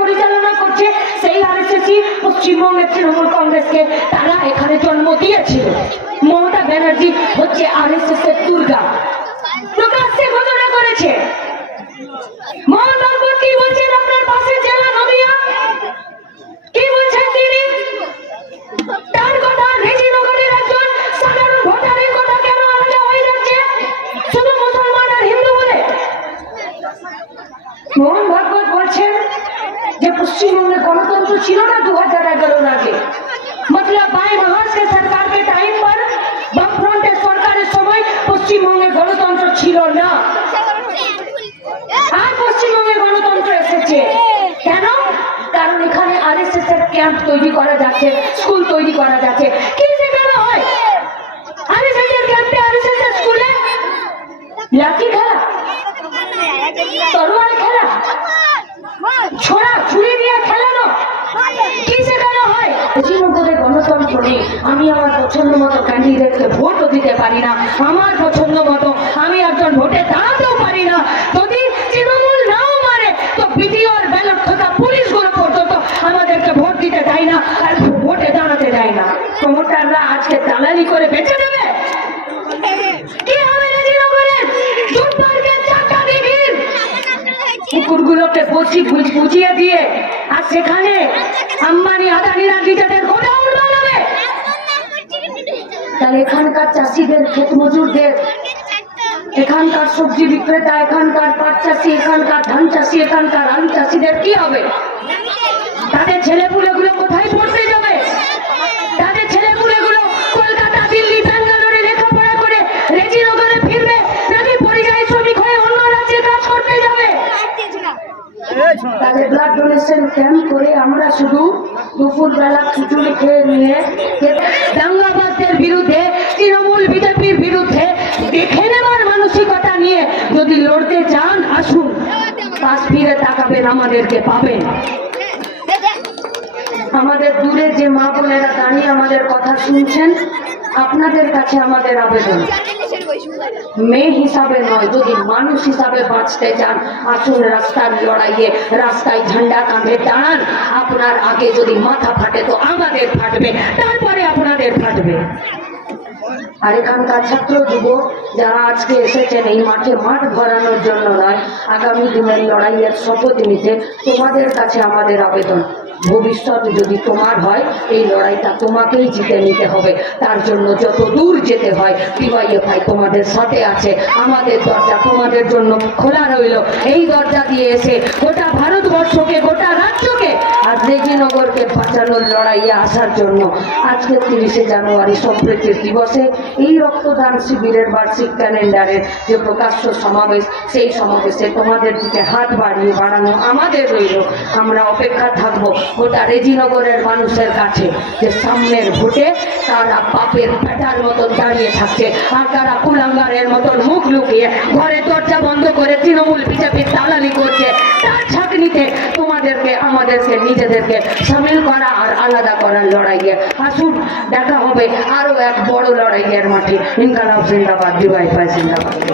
পরিচালনা করছে, সেই আর এসএসই পশ্চিমবঙ্গের তৃণমূল কংগ্রেসকে তারা এখানে জন্ম দিয়েছিল। মমতা ব্যানার্জি হচ্ছে আর এস এস এর দুর্গা প্রকাশ্যে ঘোষণা করেছে, মমতা যে পশ্চিমবঙ্গে गणतंत्र ছিল না দু হাজার এগারোর আগে मतलब बाएं महाज के सरकार के टाइम पर বামফ্রন্টের সরকারের সময় পশ্চিমবঙ্গে গণতন্ত্র ছিল না আর পশ্চিমবঙ্গে গণতন্ত্র এসেছে কেন কারণ এখানে আরএসএস এর ক্যাম্প তৈরি করা যাচ্ছে স্কুল তৈরি করা যাচ্ছে কি শেখানো হয় আরএসএস এর ক্যাম্পে আরএসএস এর স্কুলে লাঠি খেলা তরোয়াল খেলা ছোড়া ছুরি গণতন্ত্র নেই আমি আমার পছন্দ মতো ক্যান্ডিডেটকে ভোটও দিতে পারি না। আমার পছন্দ মতো আমি একজন ভোটে দাঁড়াতেও পারি না। যদি তৃণমূল নাও মারে, তো বিডিওর ব্যালট তথা পুলিশগুলো পর্যন্ত আমাদেরকে ভোট দিতে দেয় না আর ভোটে দাঁড়াতে দেয় না। প্রমোটাররা আজকে দালালি করে বেঁচে দেবে কুকুরগুলোকে বসি বুঝ- বুঝিয়ে দিয়ে, আর সেখানে আম্বানি আদানিরা নিজেদের বানাবে এখানকার চাষিদের ক্ষেত মজুরদের, এখানকার সবজি বিক্রেতা, এখানকার পাট চাষি, এখানকার ধান চাষি, এখানকার আলু চাষিদের কি হবে? তাদের ছেলেপুলেগুলো কোথায় পড়তে যাবে? পরিযায়ী হয়ে অন্য রাজ্যে করতে ব্লাড ডোনেশন ক্যাম্প করে আমরা শুধু দুপুরবেলা খিচুড়ি খেয়ে নিয়ে দাঙ্গাবাদদের ফিরে তাকাবেন, আমাদেরকে পাবেন। আমাদের দূরে যে মা বোনেরা দাঁড়িয়ে আমাদের কথা শুনছেন, আপনাদের কাছে আমাদের আবেদন। মেয়ে হিসাবে নয়, যদি মানুষ হিসাবে বাঁচতে চান, আসুন রাস্তার লড়াইয়ে, রাস্তায় ঝান্ডা কাঁধে দাঁড়ান। আপনার আগে যদি মাথা ফাটে, তো আমাদের ফাটবে, তারপরে আপনাদের ফাটবে। আর এখানকার ছাত্র যুবক যারা আজকে এসেছেন এই মাঠে মাঠ ভরানোর জন্য নয়, আগামী দিনের লড়াইয়ের শপথ নিতে তোমাদের কাছে আমাদের আবেদন। ভবিষ্যৎ যদি তোমার হয়, এই লড়াইটা তোমাকেই জিতে নিতে হবে। তার জন্য যত দূর যেতে হয় পিওয়াইএফআই তোমাদের সাথে আছে, আমাদের দরজা তোমাদের জন্য খোলা রইল। এই দরজা দিয়ে এসে গোটা ভারতবর্ষকে, গোটা রাজ্যকে আর রেজিনগরকে বাঁচানোর লড়াইয়ে আসার জন্য। আজকে তিরিশে জানুয়ারি সম্প্রীতির দিবসে এই রক্তদান শিবিরের বার্ষিক ক্যালেন্ডারের যে প্রকাশ্য সমাবেশ, সেই সমাবেশে তোমাদের দিকে হাত বাড়িয়ে বাড়ানো আমাদের রইল। আমরা অপেক্ষা থাকব গোটা রেজিনগরের মানুষের কাছে যে সামনের ভোটে তারা পাপের পেটার মতন দাঁড়িয়ে থাকছে আর তারা কুলাঙ্গারের মতন মুখ লুকিয়ে ঘরে দরজা বন্ধ করে তৃণমূল বিজেপির দালালি করছে। তার ছাকনিতে তোমাদেরকে আমাদেরকে, নিজেদেরকে সামিল করা আর আলাদা করার লড়াইয়ে আসুন, দেখা হবে আরও এক বড় লড়াইয়ের মাঠে। ইনকালাব জিন্দাবাদ ডিওয়াইফাই জিন্দাবাদ।